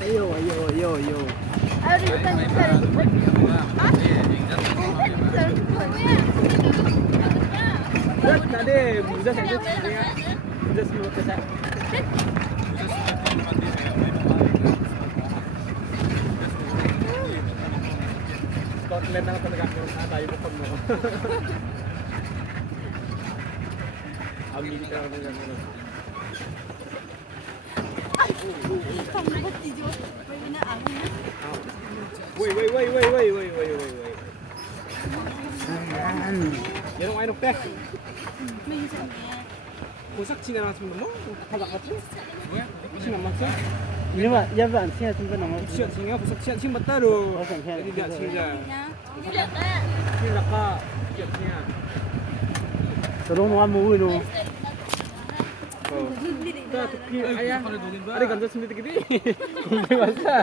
Ayo, ayo, ayo, ayo. Tadi muda saja sebenarnya. Muda sebelum kita. Scotland ang penegak hukum tayo hukum mo. Amerika ang penegak hukum. Wait. Yan ang ayun pek. Kusak singa natin mo? Halak natin? Singa maksa? Ini mah, ya bang, sini tempat nama. Singa kusak singa bataro. Jadi dia singa. Singa ka. Singa. Terus mau mau itu. Ayah, ada gantung sendiri gede. Masa?